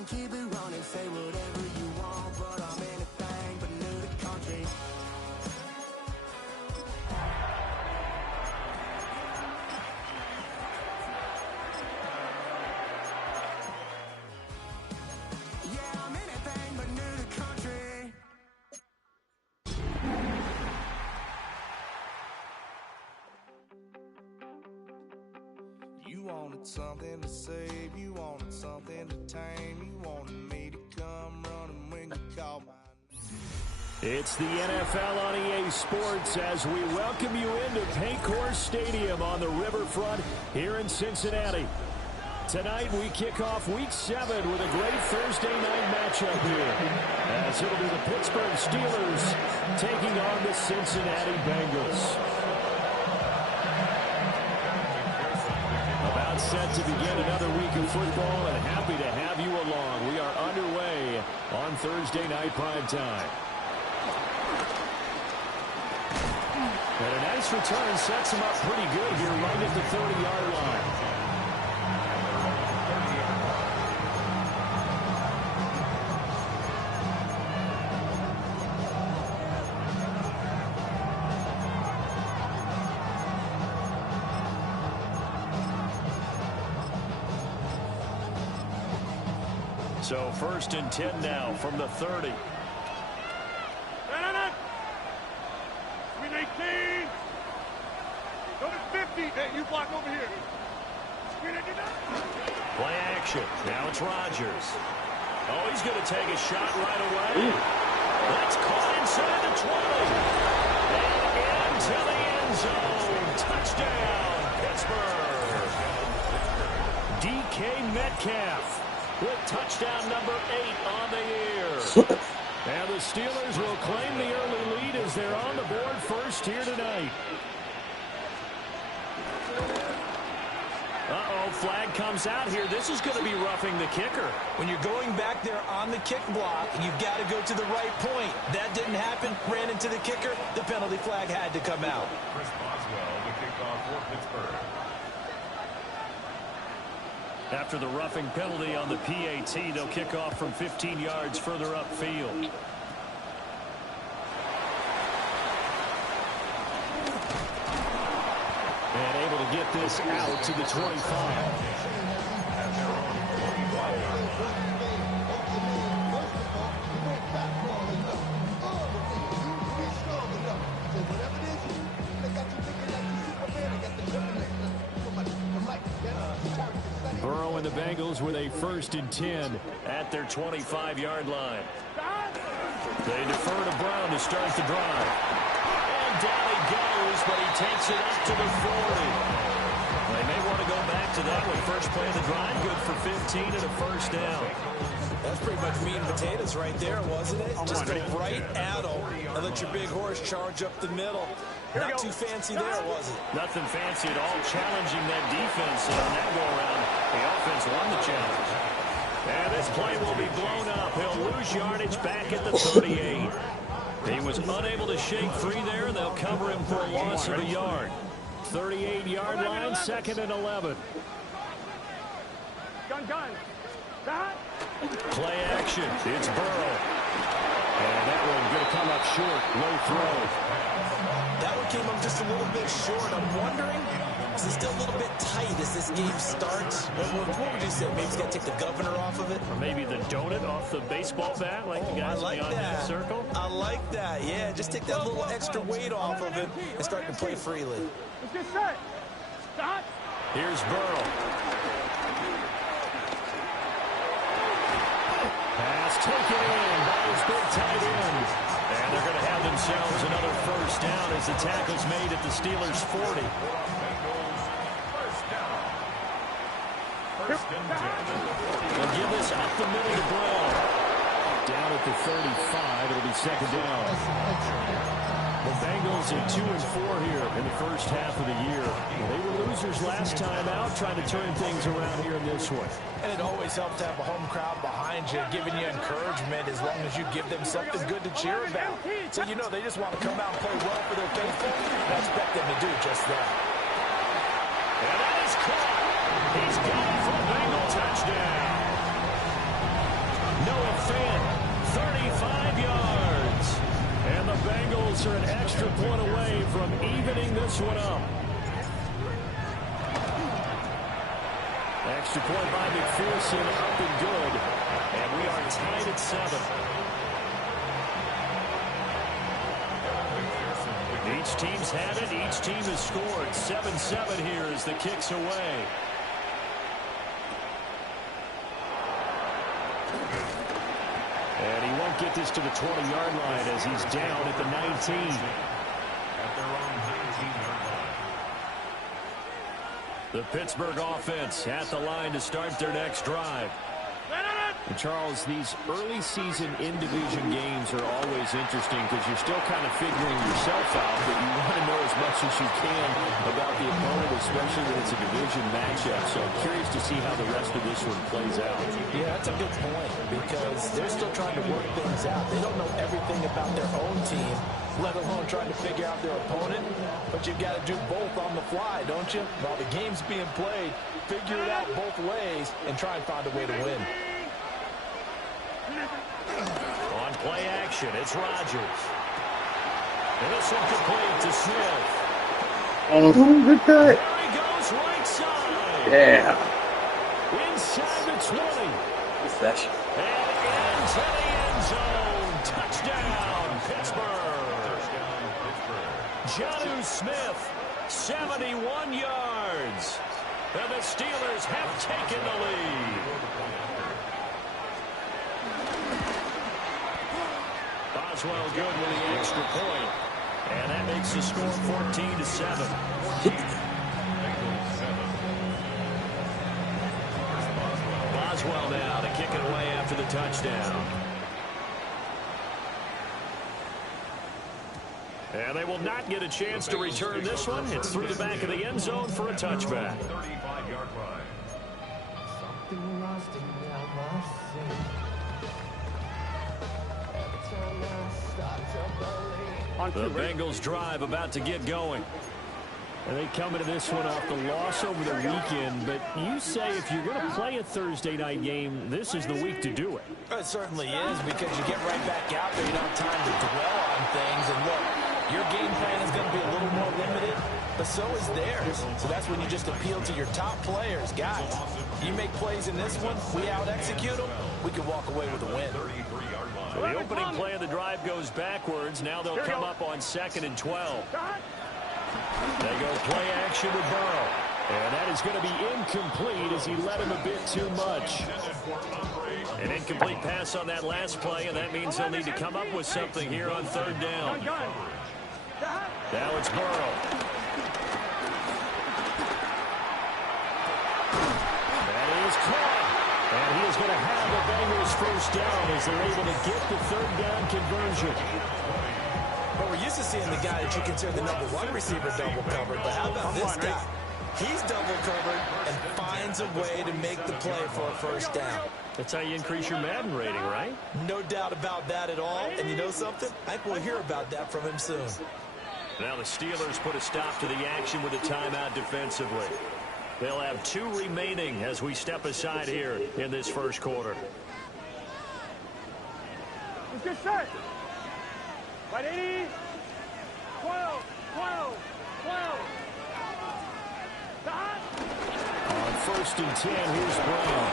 and keep it running. Say whatever you want, but I'm anything but new to country. Yeah, I'm anything but new to country. You wanted something to save, you wanted something to tame, you wanted me to come running when you called my name. It's the NFL on EA Sports as we welcome you into Paycor Stadium on the riverfront here in Cincinnati. Tonight we kick off Week 7 with a great Thursday night matchup here, as it'll be the Pittsburgh Steelers taking on the Cincinnati Bengals. About set to begin another week of football, and happy to have you along. We are underway on Thursday night primetime. And a nice return sets him up pretty good here right at the 30-yard line. So 1st and 10 now from the 30. Screen 18. Go to 50. Hey, you block over here. Screen 89. Play action. Now it's Rodgers. Oh, he's going to take a shot right away. That's caught inside the 20. And into the end zone. Touchdown, Pittsburgh. DK Metcalf with touchdown number 8 on the year. And the Steelers will claim the early lead as they're on the board first here tonight. Uh-oh, flag comes out here. This is going to be roughing the kicker. When you're going back there on the kick block, you've got to go to the right point. That didn't happen. Ran into the kicker. The penalty flag had to come out. Chris Boswell, the kickoff for Pittsburgh. After the roughing penalty on the PAT, they'll kick off from 15 yards further upfield. And able to get this out to the 25. Burrow and the Bengals with a 1st and 10 at their 25-yard line. They defer to Brown to start the drive. And down he goes, but he takes it up to the 40. They may want to go back to that one. First play of the drive, good for 15 and a 1st down. That's pretty much meat and potatoes right there, wasn't it? Just go right at them and let your big horse charge up the middle. Not too fancy there, was it? Nothing fancy at all, challenging that defense. And on that go-around, the offense won the challenge. And this play will be blown up. He'll lose yardage back at the 38. He was unable to shake free there. They'll cover him for a loss of a yard. 38-yard line, 2nd and 11. Gun. Play action. It's Burrow. And that one going to come up short. Low throw. That one came up just a little bit short. I'm wondering, is it still a little bit tight as this game starts? What would you say? Maybe he's got to take the governor off of it? Or maybe the donut off the baseball bat, like the guys beyond that circle? I like that. Yeah, just take that little extra weight off of it and start to play freely. Let's get set. Stop. Here's Burrow. Pass taken in by his big tight end. And they're going to have themselves another 1st down as the tackle's made at the Steelers' 40. They'll give this up the middle to Brown. Down at the 35, it'll be 2nd down. The Bengals at 2-4 here in the first half of the year. They were losers last time out, trying to turn things around here in this one. And it always helps to have a home crowd behind you, giving you encouragement as long as you give them something good to cheer about. So you know they just want to come out and play well for their faithful. I expect them to do just that. And that is caught. He's gone for a Bengal touchdown. extra point away from evening this one up. Extra point by McPherson, up and good. And we are tied at 7. Each team's had it. Each team has scored. 7-7 here as the kick's away. And he won't get this to the 20-yard line as he's down at the 19. At their own 19-yard line. The Pittsburgh offense at the line to start their next drive. And Charles, these early season in-division games are always interesting because you're still kind of figuring yourself out, but you want to know as much as you can about the opponent, especially when it's a division matchup. So I'm curious to see how the rest of this one plays out. Yeah, that's a good point because they're still trying to work things out. They don't know everything about their own team, let alone trying to figure out their opponent. But you've got to do both on the fly, don't you? While the game's being played, figure it out both ways and try and find a way to win. On play action, it's Rodgers. And this one complete to Smith. Oh, good cut. There he goes, right side. Yeah. Inside the 20. What's that shit? And into the end zone. Touchdown, Pittsburgh. Jonnu Smith, 71 yards. And the Steelers have taken the lead. Boswell good with the extra point. And that makes the score 14-7. Boswell now to kick it away after the touchdown. And they will not get a chance to return this one. It's through the back of the end zone for a touchback. 35-yard line. The Bengals drive about to get going. And they come into this one off the loss over the weekend. But you say if you're going to play a Thursday night game, this is the week to do it. It certainly is because you get right back out there. You don't have time to dwell on things. And look, your game plan is going to be a little more limited, but so is theirs. So that's when you just appeal to your top players. Guys, you make plays in this one, we out-execute them, we can walk away with a win. So the opening play of the drive goes backwards. Now they'll come up on 2nd and 12. They go play action with Burrow. And that is going to be incomplete as he led him a bit too much. An incomplete pass on that last play, and that means he'll need to come up with something here on 3rd down. Now it's Burrow. That is caught. And he is going to have the Bengals first down as they're able to get the 3rd down conversion. But we're used to seeing the guy that you consider the #1 receiver double covered. But how about this guy? He's double covered and finds a way to make the play for a first down. That's how you increase your Madden rating, right? No doubt about that at all. And you know something? I think we'll hear about that from him soon. Now the Steelers put a stop to the action with a timeout defensively. They'll have 2 remaining as we step aside here in this first quarter. Let's get set. Right 80. 12. 12. 12. On 1st and 10, here's Brown.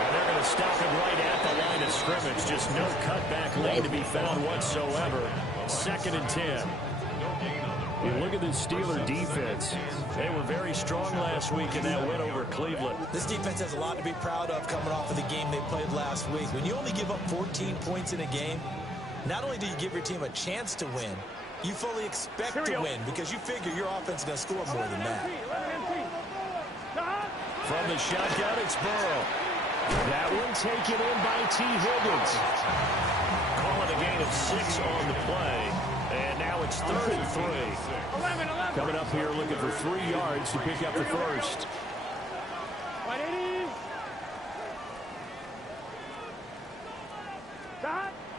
And they're going to stop it right at the line of scrimmage. Just no cutback lane to be found whatsoever. 2nd and 10. You look at this Steeler defense. They were very strong last week in that win over Cleveland. This defense has a lot to be proud of coming off of the game they played last week. When you only give up 14 points in a game, not only do you give your team a chance to win, you fully expect to win because you figure your offense is going to score more than that. From the shotgun, it's Burrow. That one taken in by T. Higgins. Calling a gain of 6 on the play. And now it's 3rd and 3. Coming up here looking for 3 yards to pick up the first.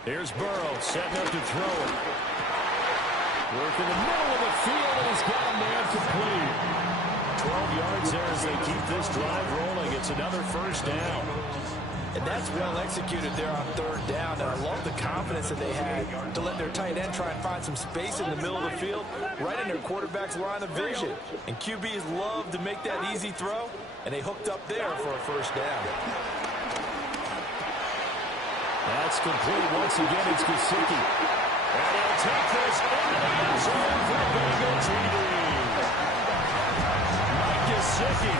Here's Burrow setting up to throw it. Work in the middle of the field, and he's got a man complete. 12 yards there as they keep this drive rolling. It's another first down. And that's well executed there on third down. And I love the confidence that they had to let their tight end try and find some space in the middle of the field, right in their quarterback's line of vision. And QBs love to make that easy throw, and they hooked up there for a first down. That's complete. Once again, it's Gesicki. And he'll take this into the end zone for a Bengal TD. Mike Gesicki,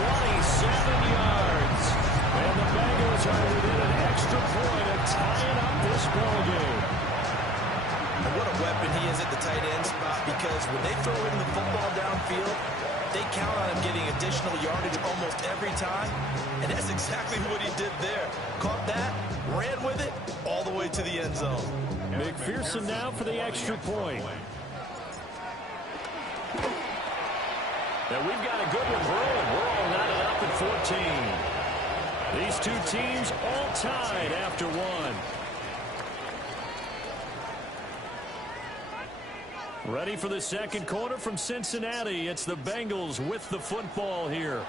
27 yards. And the Bengals are within an extra point of tying up this ballgame. And what a weapon he is at the tight end spot, because when they throw him the football downfield, they count on him getting additional yardage almost every time. And that's exactly what he did there. Caught that, ran with it, all the way to the end zone. McPherson now for the extra point. And we've got a good one brewing. We're all knotted up at 14. These two teams all tied after one. Ready for the second quarter from Cincinnati. It's the Bengals with the football here,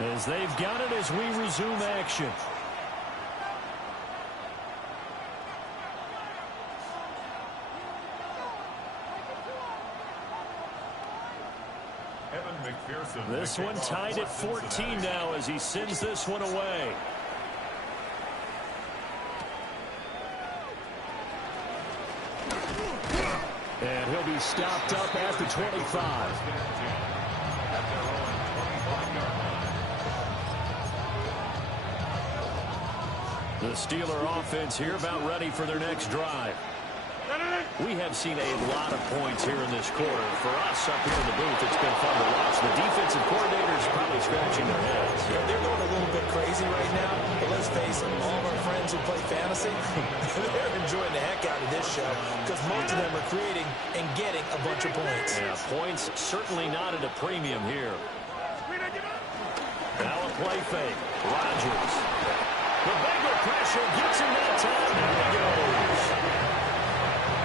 as they've got it as we resume action. This one tied at 14 now as he sends this one away. And he'll be stopped up at the 25. The Steeler offense here about ready for their next drive. We have seen a lot of points here in this quarter. For us up here in the booth, it's been fun to watch. The defensive coordinators probably scratching their heads. Yeah, they're going a little bit crazy right now. But let's face it, all of our friends who play fantasy, they're enjoying the heck out of this show, because most of them are creating and getting a bunch of points. Yeah, points certainly not at a premium here. Now a play fake. Rodgers. The Bengal pressure gets him that time. There he goes.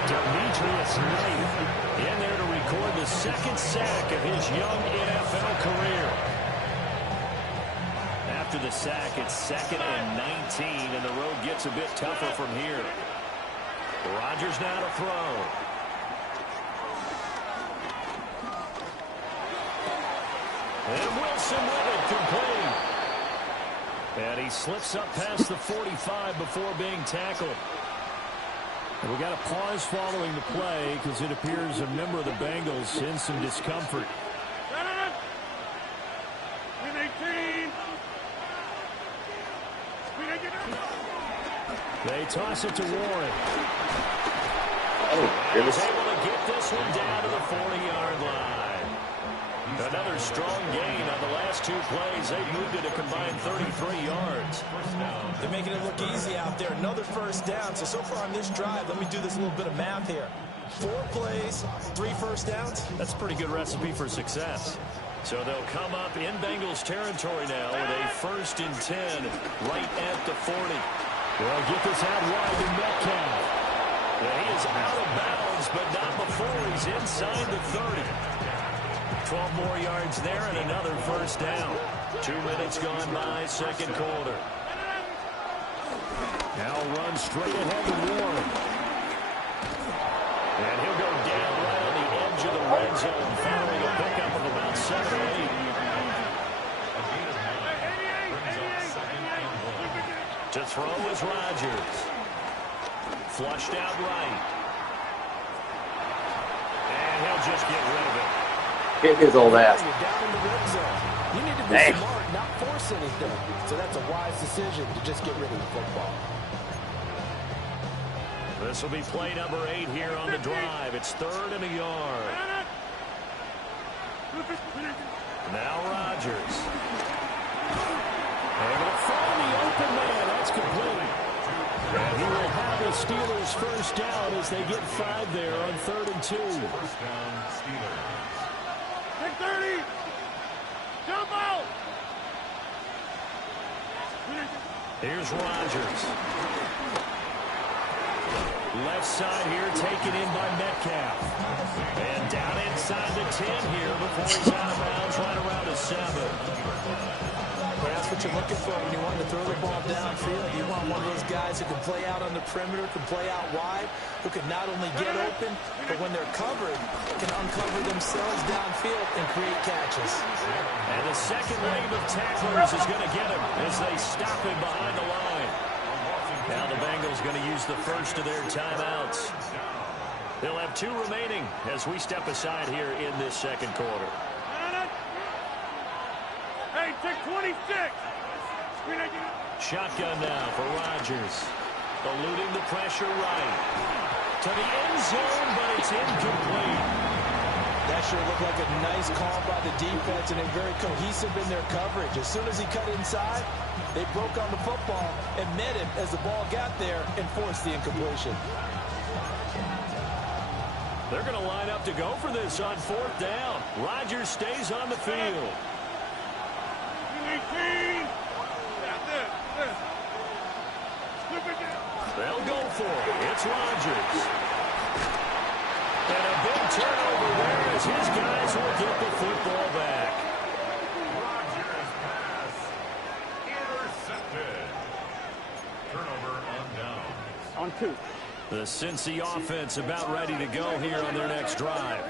Demetrius Knight in there to record the second sack of his young NFL career. After the sack, it's 2nd and 19, and the road gets a bit tougher from here. Rodgers now to throw. And Wilson with it, complete. And he slips up past the 45 before being tackled. And we got a pause following the play because it appears a member of the Bengals in some discomfort. They toss it to Warren. And he's able to get this one down to the 40-yard line. Another strong gain on the last two plays. They've moved it a combined 33 yards. They're making it look easy out there. Another first down. So far on this drive, let me do this little bit of math here. 4 plays, 3 first downs. That's a pretty good recipe for success. So they'll come up in Bengals territory now with a 1st and 10 right at the 40. They'll get this out wide to Metcalf. Yeah, he is out of bounds, but not before he's inside the 30. 12 more yards there and another first down. 2 minutes gone by, second quarter. Now run straight ahead to Warren. And he'll go down right on the edge of the red zone, following a pickup of about 7 or 8. To throw is Rodgers. Flushed out right. And he'll just get rid of it. Hit his old ass. You're down in the red zone. You need to be smart, not force anything. So that's a wise decision to just get rid of the football. This will be play number 8 here on the drive. It's 3rd and a yard. Now Rodgers. Able to find the open man. That's complete. And he will have the Steelers first down as they get 5 there on 3rd and 2. First down, Steelers. Take 30. Jump out. Here's Rodgers. Left side here taken in by Metcalf. And down inside the 10 here before he's out of bounds right around the 7. Well, that's what you're looking for when you want to throw the ball downfield. You want one of those guys who can play out on the perimeter, can play out wide, who can not only get open, but when they're covered, can uncover themselves downfield and create catches. And the second wave of tacklers is going to get him as they stop him behind the line. Now the Bengals going to use the first of their timeouts. They'll have 2 remaining as we step aside here in this second quarter. Hey, take 26. Shotgun now for Rodgers. Eluding the pressure right. To the end zone, but it's incomplete. That sure looked like a nice call by the defense, and they're very cohesive in their coverage. As soon as he cut inside, they broke on the football and met him as the ball got there and forced the incompletion. They're going to line up to go for this on 4th down. Rodgers stays on the field. 18. They'll go for it. It's Rodgers. And a big turnover there as his guys will get the football back. Rodgers pass intercepted. Turnover on downs. On 2. The Cincy offense about ready to go here on their next drive.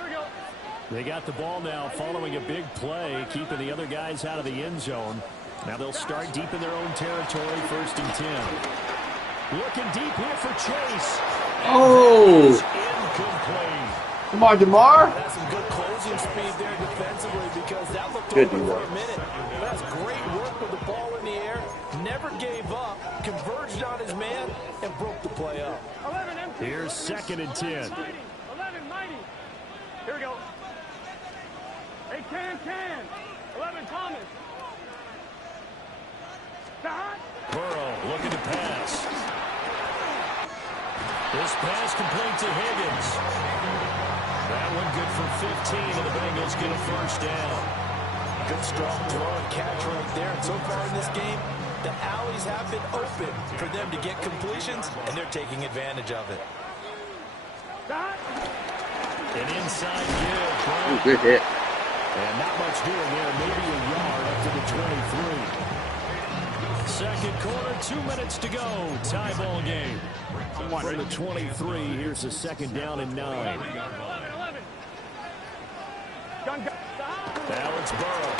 They got the ball now following a big play, keeping the other guys out of the end zone. Now they'll start deep in their own territory, 1st and 10. Looking deep here for Chase. Oh! Incomplete. Come on, DeMar. That's some good closing speed there defensively because that looked Good over for work. a minute. But that's great work with the ball in the air. Never gave up, converged on his man, and broke the play up. Here's 2nd and 10. 11, mighty. Here we go. Hey, Can. 11, Thomas. Burrow looking to pass. This pass complete to Higgins. That one good for 15, and the Bengals get a 1st down. Good strong throw and catch right there. And so far in this game, the alleys have been open for them to get completions, and they're taking advantage of it. An inside give. Ooh, good hit. And not much doing there. Maybe a yard up to the 23. Second quarter, 2 minutes to go. Tie ball game. From the 23, here's a 2nd down and 9. Now it's Burrow.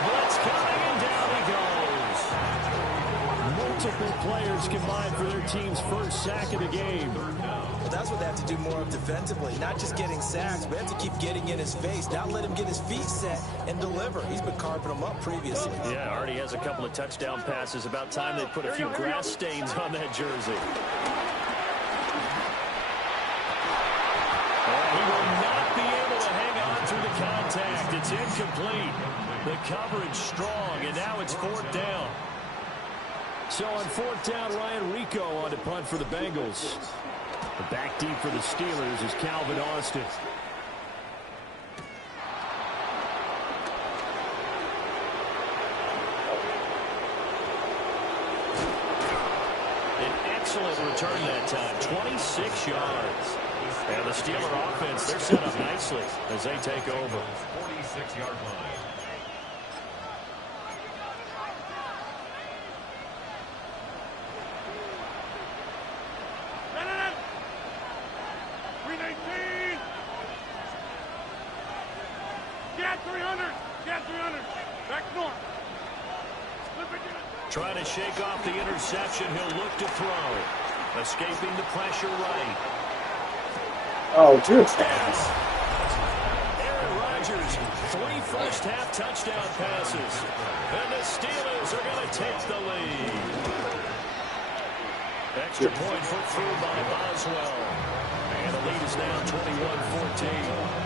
Blitz coming, and down he goes. Multiple players combined for their team's 1st sack of the game. Well, that's what they have to do more of defensively. Not just getting sacks, but they have to keep getting in his face. Not let him get his feet set and deliver. He's been carving them up previously. Yeah, already has a couple of touchdown passes. About time they put a few grass stains on that jersey. He will not be able to hang on through the contact. It's incomplete. The coverage strong, and now it's 4th down. So on 4th down, Ryan Rico on to punt for the Bengals. The back deep for the Steelers is Calvin Austin. An excellent return that time, 26 yards. And the Steeler offense, they're set up nicely as they take over. 46-yard line. Trying to shake off the interception. He'll look to throw. Escaping the pressure right. Oh, good pass. Aaron Rodgers, 3 first-half touchdown passes. And the Steelers are going to take the lead. Extra point put through by Boswell. And the lead is now 21-14.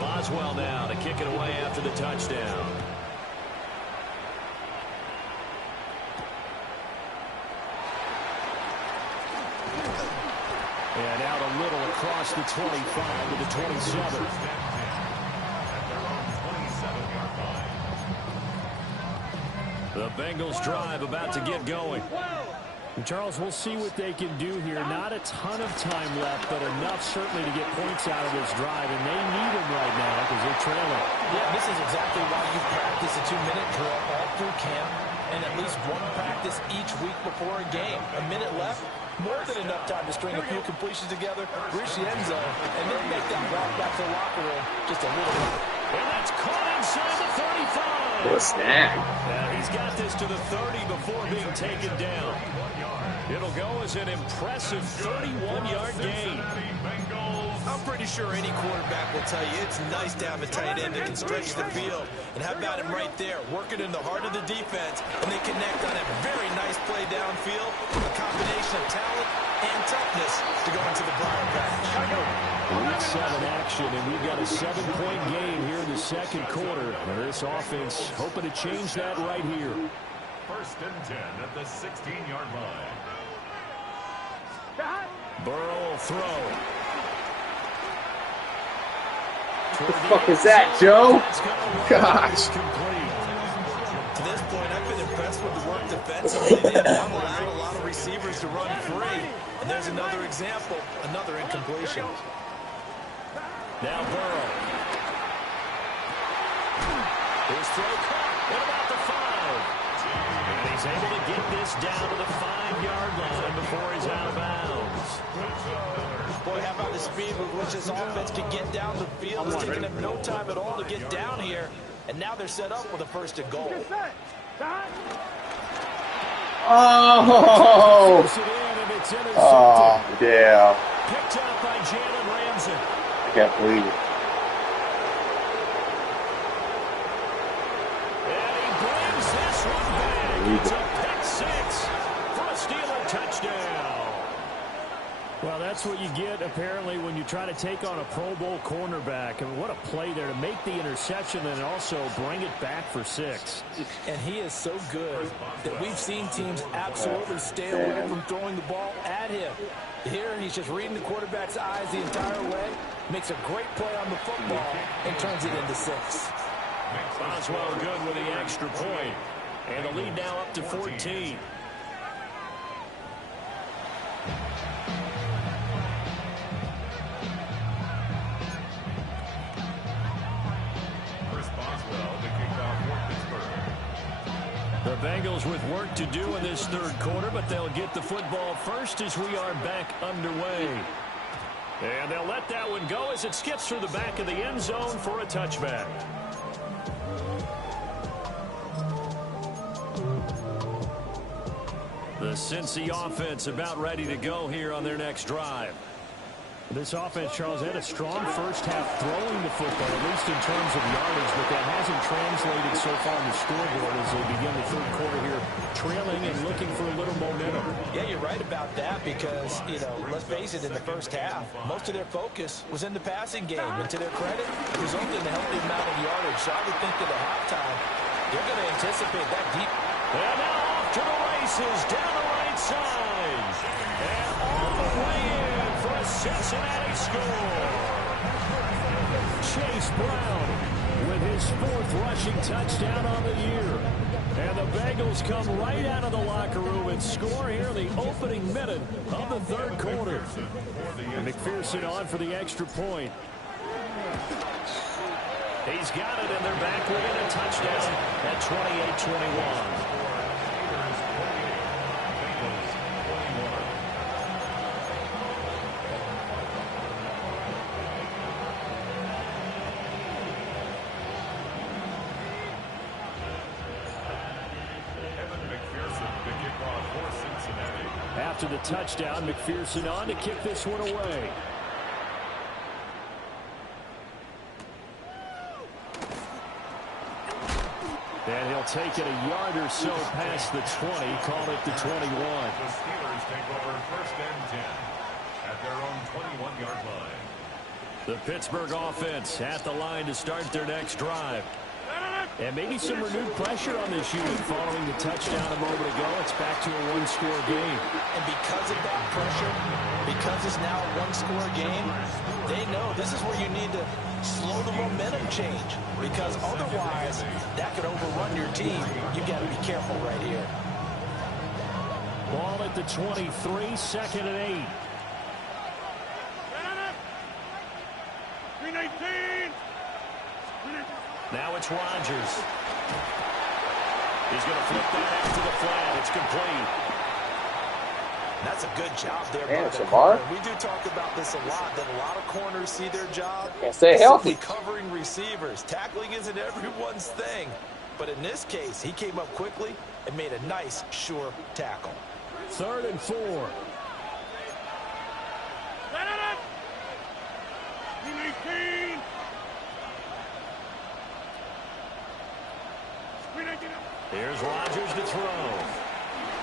Boswell now to kick it away after the touchdown. And out a little across the 25 to the 27. The Bengals drive about to get going. And Charles, we'll see what they can do here. Not a ton of time left, but enough certainly to get points out of this drive, and they need them right now because they're trailing. Yeah, this is exactly why you practice a 2-minute drill all through camp and at least one practice each week before a game. A minute left, more than enough time to string a few completions together, reach the end zone, and then make that walk back to the locker room just a little bit. And that's caught inside the 35. What a snag. Now he's got this to the 30 before being taken down. It'll go as an impressive 31-yard gain. I'm pretty sure any quarterback will tell you it's nice to have a tight end that can stretch the field. And how about him right there, working in the heart of the defense, and they connect on a very nice play downfield, a combination of talent and toughness to go into the briar patch. Week 7 action, and we've got a 7-point game here in the second quarter. And this offense hoping to change that right here. 1st and 10 at the 16-yard line. Burrow will throw. What the fuck is that, Joe? Gosh. To this point, I've been impressed with the work defensively. They have not allowed a lot of receivers to run free. And there's another example, another incompletion. Now Burrow. His throw caught at about the 5. And he's able to get this down to the 5-yard line before he's out of bounds. Boy, how about the speed with which this offense can get down the field? It's taking them no time at all to get down here. And now they're set up with a 1st and goal. Oh! Oh, yeah. Picked up by Jalen Ramsey. I can't believe it. And he brings this one back. It's a pick 6 for a Steeler touchdown. Well, that's what you get, apparently, when you try to take on a Pro Bowl cornerback. I mean, what a play there to make the interception and also bring it back for 6. And he is so good that we've seen teams absolutely stay away from throwing the ball at him. Here, he's just reading the quarterback's eyes the entire way, makes a great play on the football, and turns it into 6. Boswell good with the extra point. And the lead now up to 14. The Bengals with work to do in this third quarter, but they'll get the football first as we are back underway. And they'll let that one go as it skips through the back of the end zone for a touchback. The Cincy offense about ready to go here on their next drive. This offense, Charles, had a strong first half throwing the football, at least in terms of yardage, but that hasn't translated so far on the scoreboard as they begin the third quarter here, trailing and looking for a little momentum. Yeah, you're right about that because, let's face it, in the first half, most of their focus was in the passing game. And to their credit, it resulted in a healthy amount of yardage. So I would think that at halftime, they're going to anticipate that deep. And now off to the races, down the right side. And all the way in for a Cincinnati score. Chase Brown with his 4th rushing touchdown on the year. And the Bengals come right out of the locker room and score here in the opening minute of the third quarter. And McPherson on for the extra point. He's got it, and they're back within a touchdown at 28-21. After the touchdown, McPherson on to kick this one away. And he'll take it a yard or so past the 20, call it the 21. The Steelers take over 1st and 10 at their own 21-yard line. The Pittsburgh offense at the line to start their next drive. And maybe some renewed pressure on this unit following the touchdown a moment ago. It's back to a 1-score game. And because of that pressure, because it's now a 1-score game, they know this is where you need to slow the momentum change. Because otherwise, that could overrun your team. You've got to be careful right here. Ball at the 23, second and 8. 319. Now it's Rodgers. He's going to flip that out to the flat. It's complete. That's a good job there by Man, the Samar. corner. We do talk about this a lot, that a lot of corners see their job. Can't stay healthy. Simply covering receivers. Tackling isn't everyone's thing. But in this case, he came up quickly and made a nice, sure tackle. 3rd and 4. 319. Here's Rodgers to throw.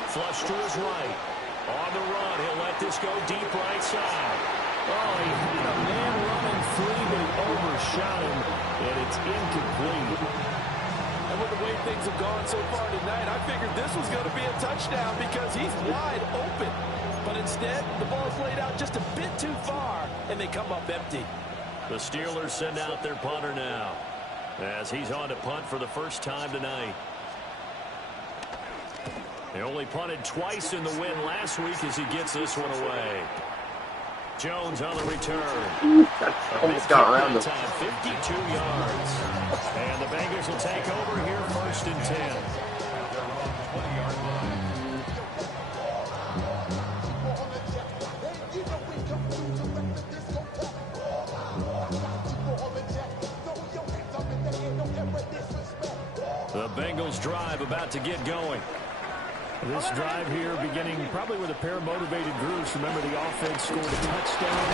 Flush to his right. On the run, he'll let this go deep right side. Oh, he had a man running free, but he overshot him, and it's incomplete. And with the way things have gone so far tonight, I figured this was going to be a touchdown because he's wide open. But instead, the ball's laid out just a bit too far, and they come up empty. The Steelers send out their punter now, as he's on to punt for the first time tonight. They only punted twice in the win last week as he gets this one away. Jones on the return. Almost got around him. 52 yards. And the Bengals will take over here 1st and 10. The Bengals drive about to get going. This drive here beginning probably with a pair of motivated groups. Remember, the offense scored a touchdown.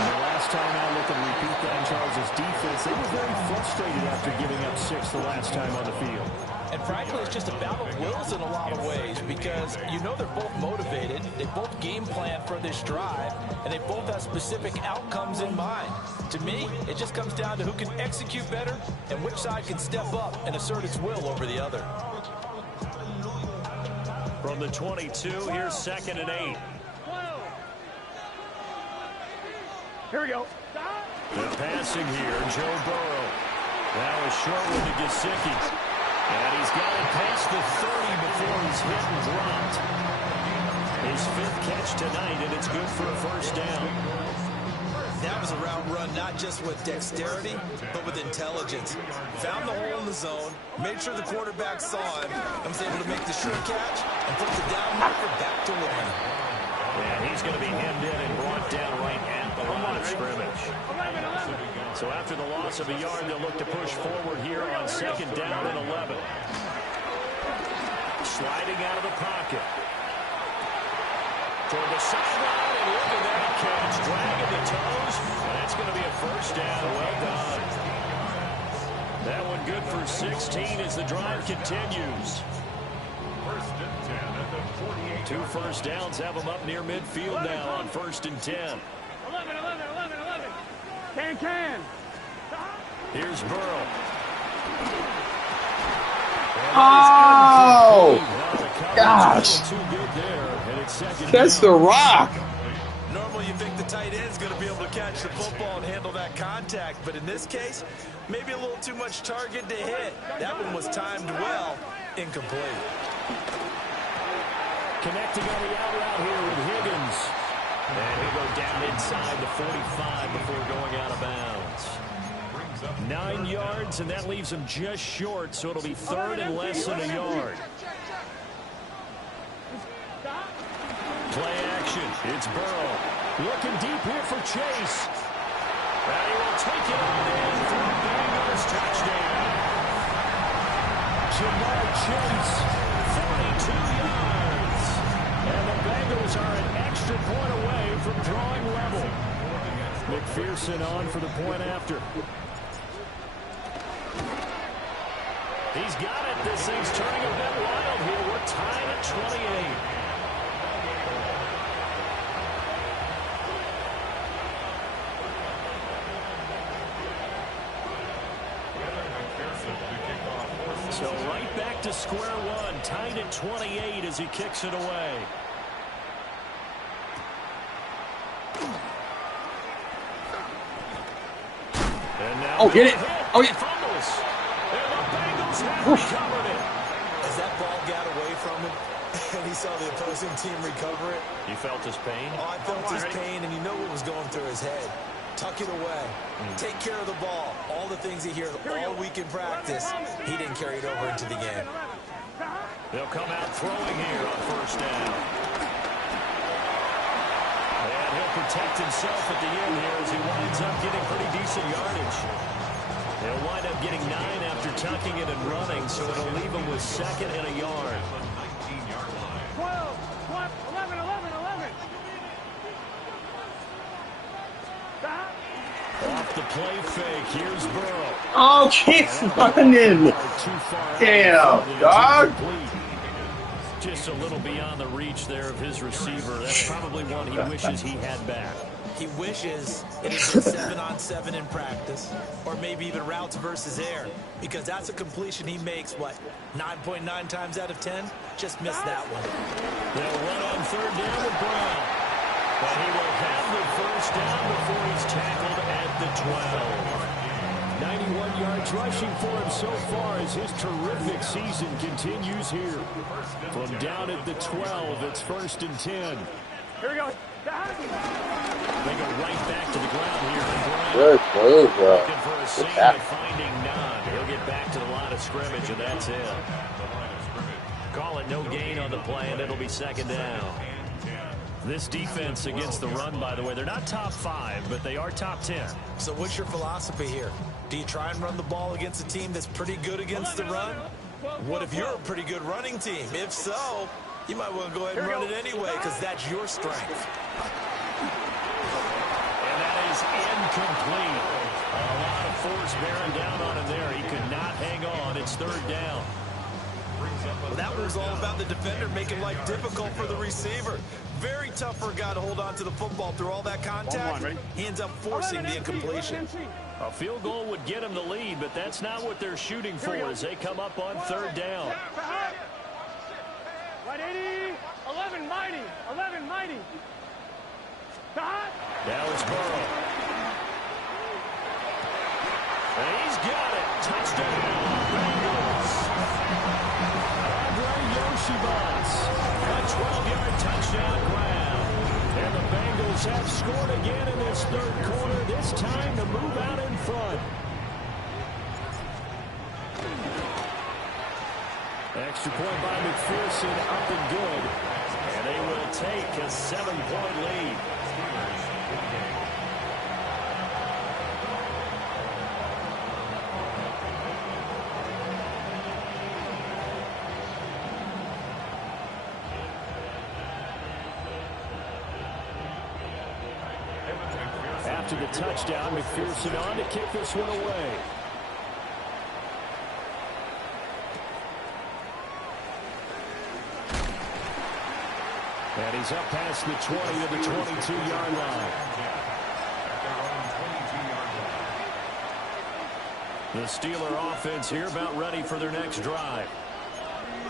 And the last time out, look and repeat that, Charles' defense, they were very frustrated after giving up 6 the last time on the field. And frankly, it's just a battle of wills in a lot of ways because you know they're both motivated, they both game plan for this drive, and they both have specific outcomes in mind. To me, it just comes down to who can execute better and which side can step up and assert its will over the other. From the 22, here's 2nd and 8. Here we go. The passing here, Joe Burrow. Now a short one to Gesicki. And he's got it past the 30 before he's hit and dropped. His 5th catch tonight, and it's good for a first down. That was a route run not just with dexterity, but with intelligence. Found the hole in the zone, made sure the quarterback saw him, and was able to make the sure catch and put the down marker back to one. And he's going to be hemmed in and brought down right at the line of scrimmage. So after the loss of a yard, they'll look to push forward here on 2nd down and 11. Sliding out of the pocket. Toward the sideline, and look at that catch. Dragging the toes, and that's going to be a first down. Well done. That one good for 16 as the drive continues. 1st and 10 at the 48. 2 first downs have them up near midfield now on 1st and 10. 11. Can. Here's Burrow. Oh! Gosh! Too good there, and it's 2nd Catch the down. rock! Normally you think the tight end's going to be able to catch the football and handle that contact, but in this case, maybe a little too much target to hit. That one was timed well, incomplete. Connecting on the out route here with Higgins. And he'll go down inside the 45 before going out of bounds. 9 yards, and that leaves him just short, so it'll be 3rd and less than a yard. Play action. It's Burrow. Looking deep here for Chase. And he will take it on in for a Bengals touchdown. Jamar Chase, 42 yards. And the Bengals are an extra point away from drawing level. McPherson on for the point after. He's got it. This thing's turning a bit wild here. We're tied at 28. So right back to square one, tied at 28 as he kicks it away. And now Oh, get it! Oh, yeah! Fumbles. And the Bengals have recovered it. As that ball got away from him, and he saw the opposing team recover it. You felt his pain? Oh, I felt his pain, and you know what was going through his head. Tuck it away. Take care of the ball. All the things he hears all week in practice, he didn't carry it over into the game. They'll come out throwing here on first down. And he'll protect himself at the end here as he winds up getting pretty decent yardage. He'll wind up getting 9 after tucking it and running, so it'll leave him with 2nd and a yard. 12, 11, 11, 11. Off the play fake, here's Burrow. Oh, keep running. Damn, dog. Just a little beyond the reach there of his receiver. That's probably one he wishes he had back. He wishes it had been 7-on-7 in practice, or maybe even routes versus air, because that's a completion he makes, what, 9.9 times out of 10? Just missed that one. They'll run on 3rd down with Brown. But he will have the first down before he's tackled at the 12. 91 yards rushing for him so far as his terrific season continues here. From down at the 12, it's 1st and 10. Here we go. They go right back to the ground here. Good move, bro. Looking for a seam and finding none. He'll get back to the line of scrimmage, and that's it. Call it no gain on the play, and it'll be 2nd down. This defense against the run, by the way, they're not top 5, but they are top 10. So what's your philosophy here? Do you try and run the ball against a team that's pretty good against the run? What if you're a pretty good running team? If so, you might want to go ahead and run it anyway, because that's your strength. And that is incomplete. A lot of force bearing down on him there. He could not hang on. It's 3rd down. Well, that was all about the defender making life difficult for the receiver. Very tough for a guy to hold on to the football through all that contact. He ends up forcing the incompletion. A field goal would get him the lead, but that's not what they're shooting for as they come up on 3rd down. Right 80, 11 mighty, 11 mighty. Now it's Burrow. And he's got it. Touchdown, Bengals. A 12-yard touchdown grab. And the Bengals have scored again in this 3rd quarter, this time to move out in front. Extra point by McPherson, up and good. And they will take a 7-point lead. After the touchdown, McPherson on to kick this one away. And he's up past the 20 to the 22-yard line. The Steeler offense here about ready for their next drive.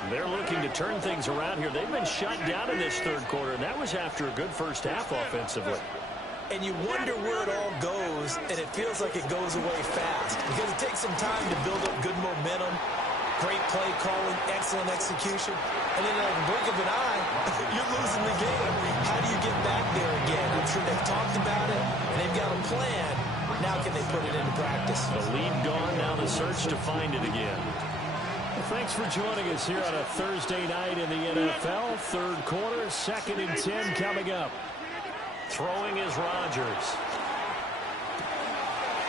They're looking to turn things around here. They've been shut down in this 3rd quarter, and that was after a good first half offensively. And you wonder where it all goes, and it feels like it goes away fast because it takes some time to build up good momentum, great play calling, excellent execution, and then in a blink of an eye, you're losing the game. How do you get back there again? I'm sure they've talked about it, and they've got a plan. Now can they put it into practice? The lead gone, now the search to find it again. Well, thanks for joining us here on a Thursday night in the NFL. 3rd quarter, 2nd and 10 coming up. Throwing is Rodgers.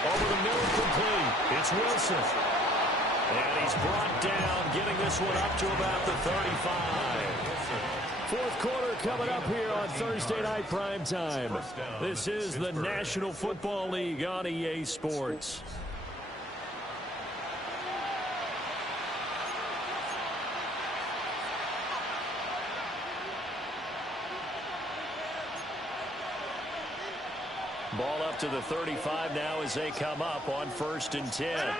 Over the middle, complete. It's Wilson. And he's brought down, getting this one up to about the 35. 4th quarter coming up here on Thursday Night Primetime. This is the National Football League on EA Sports. Ball up to the 35 now as they come up on 1st and 10.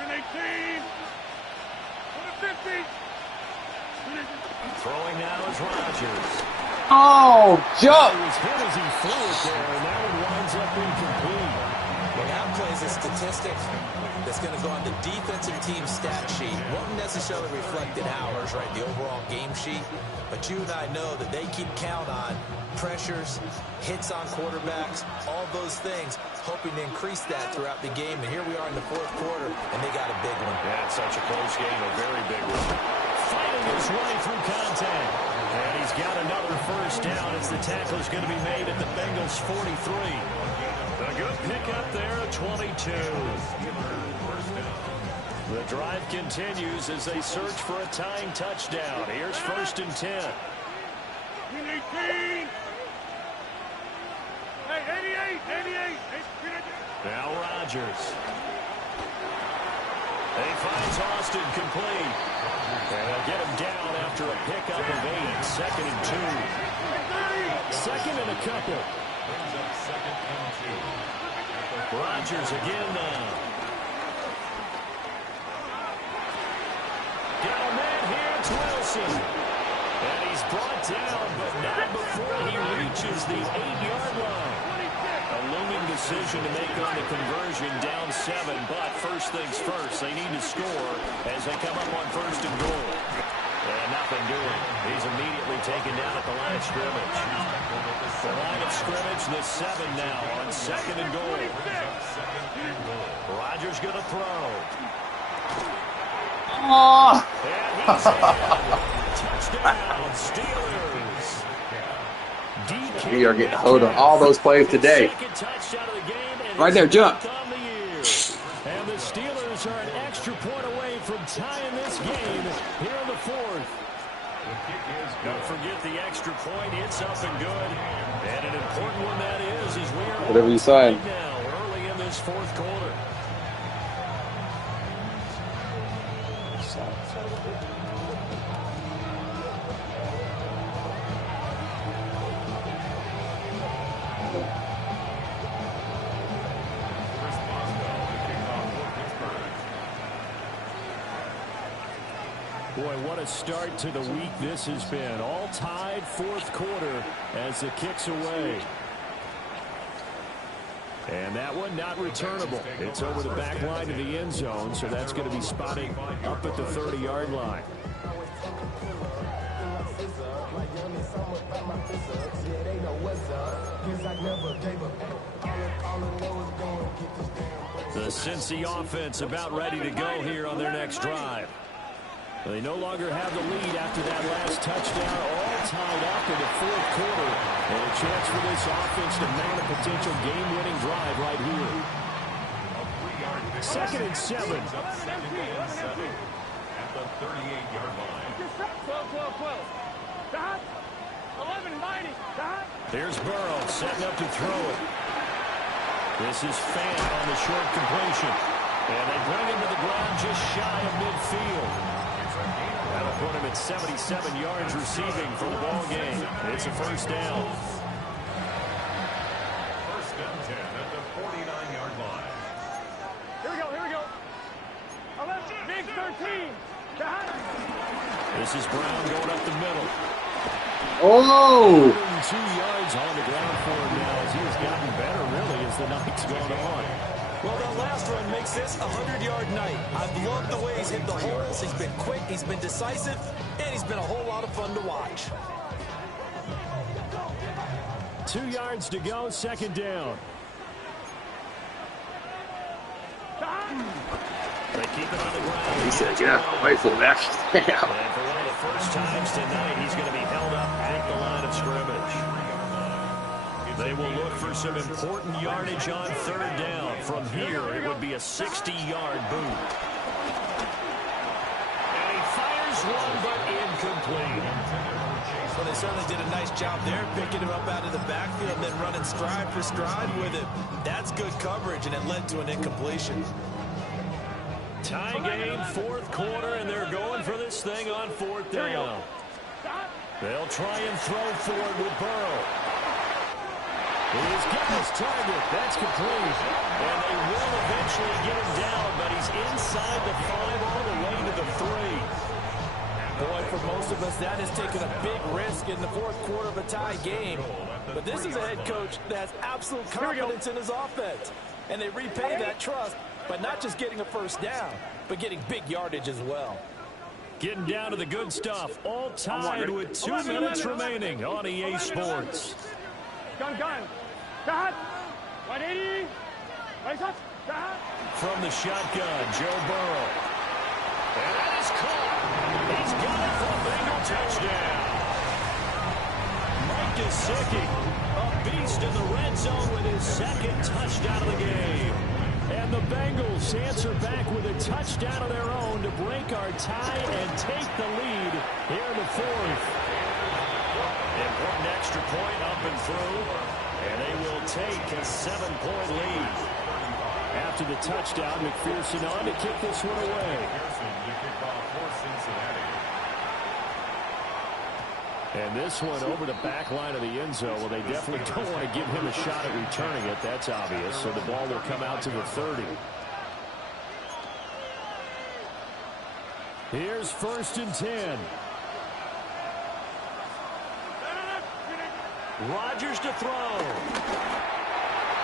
18, 50. Throwing now is Rodgers. Oh, jump! He was hit as he threw it there, and that one winds up incomplete. When that plays a statistic that's going to go on the defensive team stat sheet, won't necessarily reflect in ours, right, the overall game sheet, but you and I know that they keep count on pressures, hits on quarterbacks, all those things, hoping to increase that throughout the game. And here we are in the fourth quarter, and they got a big one. Yeah, it's such a close game, a very big one. Fighting his way through contact. And he's got another first down as the tackle is going to be made at the Bengals' 43. A good pickup there at 22. The drive continues as they search for a tying touchdown. Here's 1st and 10. We need 18. Hey, 88. Now Rodgers. He finds Austin complete. And they'll get him down after a pickup of 8. 2nd and 2. 2nd and a couple. Rodgers again now. Got a man here, it's Wilson. And he's brought down, but not before he reaches the 8-yard line. A looming decision to make on the conversion, down 7, but first things first, they need to score as they come up on 1st and goal. And nothing doing. He's immediately taken down at the line of scrimmage. The line of scrimmage, the 7 now on 2nd and goal. Rodgers going to throw. Oh. And he's in. Touchdown, Steelers. We are getting hold of all those plays today. Right there, jump. And the Steelers are an extra point away from tying this game here in the 4th. Don't forget the extra point. It's up and good. And an important one that is as we are whatever you say right now early in this 4th quarter. Boy, what a start to the week this has been. All tied 4th quarter as the kick's away. And that one not returnable. It's over the back line of the end zone, so that's going to be spotted up at the 30-yard line. The Cincy offense about ready to go here on their next drive. They no longer have the lead after that last touchdown, all tied up in the 4th quarter. And a chance for this offense to mount a potential game-winning drive right here. 2nd and 7. At the 38-yard line. 12. 11, mighty. There's Burrow setting up to throw it. This is Fant on the short completion. And they bring him to the ground just shy of midfield. That'll put him at 77 yards receiving for the ball game. It's a first down. 1st and 10 at the 49-yard line. Here we go. 11, big 13. This is Brown going up the middle. Oh! 2 yards on the ground for him now as he has gotten better, really, as the night's gone on. Well, that last run makes this a 100-yard night. I've loved the way he's hit the holes. He's been quick, he's been decisive, and he's been a whole lot of fun to watch. 2 yards to go, 2nd down. They keep it on the ground. He said, get out of the way, fullback. And for one of the first times tonight, he's going to be held up at the line of scrimmage. They will look for some important yardage on 3rd down. From here, it would be a 60-yard boot. And he fires one, but incomplete. Well, they certainly did a nice job there, picking him up out of the backfield and then running stride for stride with him. That's good coverage, and it led to an incompletion. Tie game, 4th quarter, and they're going for this thing on 4th down. They'll try and throw forward with Burrow. He's got his target. That's complete. And they will eventually get him down, but he's inside the 5 all the way to the 3. Boy, for most of us, that has taken a big risk in the 4th quarter of a tie game. But this is a head coach that has absolute confidence in his offense. And they repay that trust by not just getting a first down, but getting big yardage as well. Getting down to the good stuff. All tied with 2 minutes remaining on EA Sports. Gun. 180. From the shotgun, Joe Burrow. And that is caught. He's got it for a Bengal touchdown. Mike Gesicki, a beast in the red zone with his second touchdown of the game. And the Bengals answer back with a touchdown of their own to break our tie and take the lead here in the fourth. Important extra point up and through, and they will take a 7-point lead. After the touchdown, McPherson on to kick this one away. And this one over the back line of the end zone. Well, they definitely don't want to give him a shot at returning it. That's obvious. So the ball will come out to the 30. Here's 1st and 10. Rodgers to throw.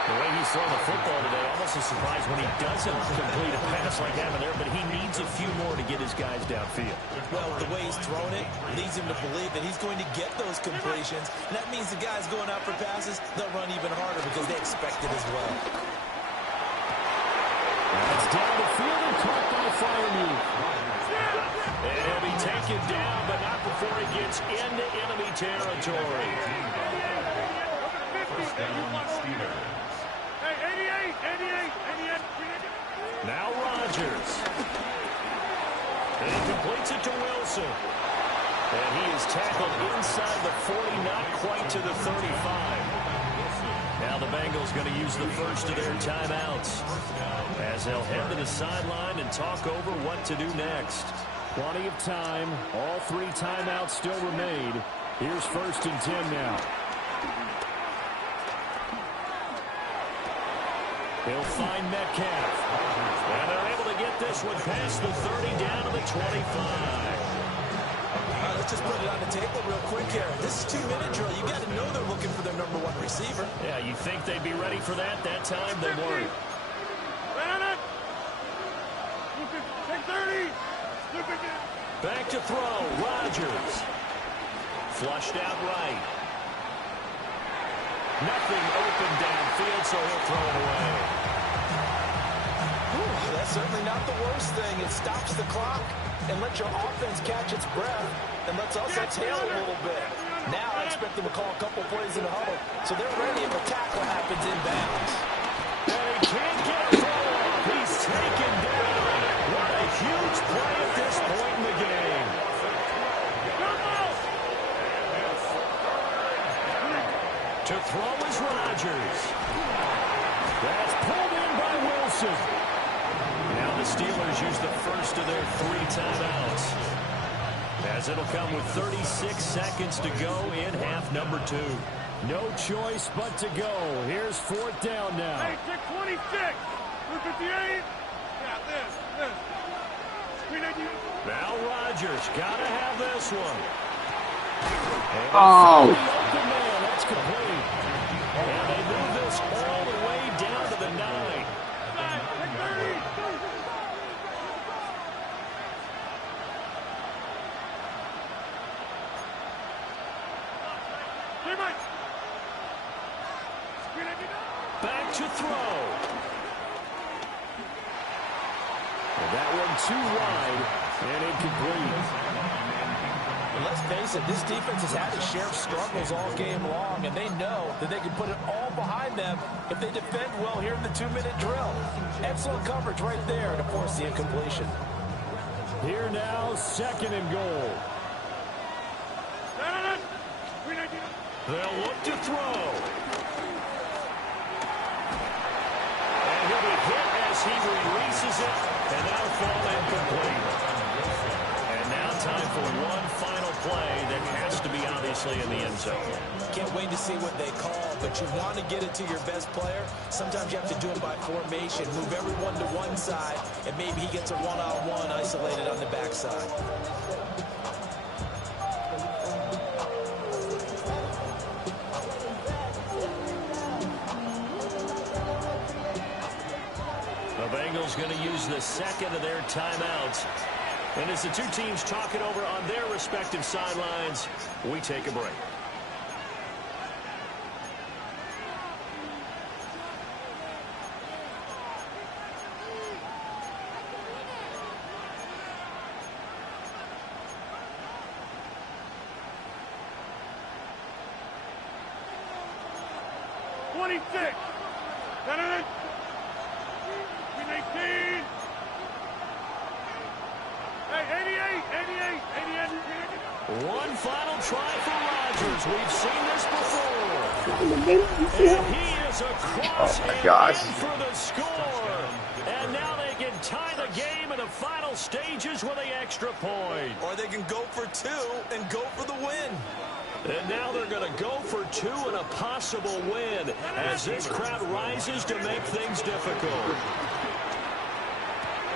The way he's throwing the football today, almost a surprise when he doesn't complete a pass like that there, but he needs a few more to get his guys downfield. Well, the way he's throwing it leads him to believe that he's going to get those completions, and that means the guys going out for passes, they'll run even harder because they expect it as well. That's down the field and caught by Freiermuth. And he'll be taken down, but not before he gets into enemy territory. First down, Steelers. Hey, 88. Now Rodgers. And he completes it to Wilson. And he is tackled inside the 40, not quite to the 35. Now the Bengals going to use the first of their timeouts as they'll head to the sideline and talk over what to do next. Plenty of time. All 3 timeouts still remain. Here's 1st and 10 now. He'll find Metcalf. And they're able to get this one past the 30 down to the 25. Let's just put it on the table real quick here. This is 2-minute drill. You got to know they're looking for their #1 receiver. Yeah, you think they'd be ready for that? That time they weren't. Back to throw. Rodgers. Flushed out right. Nothing open downfield, so he'll throw it away. That's certainly not the worst thing. It stops the clock and lets your offense catch its breath and lets us exhale a little bit. Now I expect them to call a couple plays in the huddle, so they're ready if a tackle happens inbounds. And he can't get a throw off. He's taken down. What a huge play at this point in the game. To throw is Rodgers. That's pulled in by Wilson. Now the Steelers use the first of their 3 timeouts, as it'll come with 36 seconds to go in half number 2. No choice but to go. Here's 4th down now. Hey, check 26. 58. Yeah, this. Now Rodgers got to have this one. Oh. Open man, that's complete. And they move this all the way down to the 9. Back to throw. And that one too wide and incomplete. And let's face it, this defense has had its share of struggles all game long, and they know that they can put it all behind them if they defend well here in the 2-minute drill. Excellent coverage right there to force the incompletion. Here now, 2nd and goal. They'll look to throw. And he'll be hit as he releases it, and that'll fall incomplete. And now time for one final play that has to be obviously in the end zone. Can't wait to see what they call, but you want to get it to your best player. Sometimes you have to do it by formation. Move everyone to one side, and maybe he gets a one-on-one isolated on the backside. Bengals going to use the second of their timeouts. And as the two teams talk it over on their respective sidelines, we take a break. One final try for Rodgers. We've seen this before. And he is across for the score. And now they can tie the game in the final stages with the extra point. Or they can go for two and go for the win. And now they're going to go for two and a possible win as this crowd rises to make things difficult.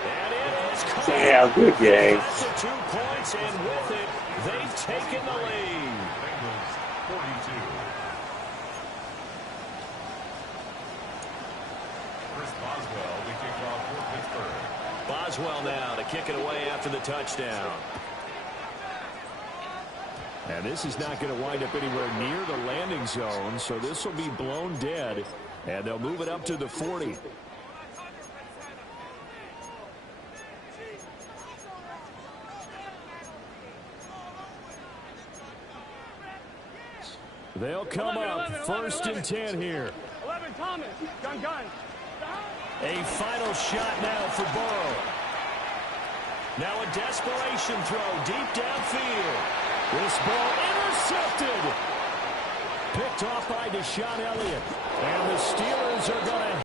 And it is caught. Damn, good game. That's the 2 points, and with it, they've taken the lead. Bengals 42. Chris Boswell to kick off for Pittsburgh. Boswell now to kick it away after the touchdown. And this is not going to wind up anywhere near the landing zone, so this will be blown dead, and they'll move it up to the 40. They'll come up 1st and 10 here. 11, Thomas. Gun. A final shot now for Burrow. Now a desperation throw deep downfield. This ball intercepted. Picked off by Deshaun Elliott. And the Steelers are going to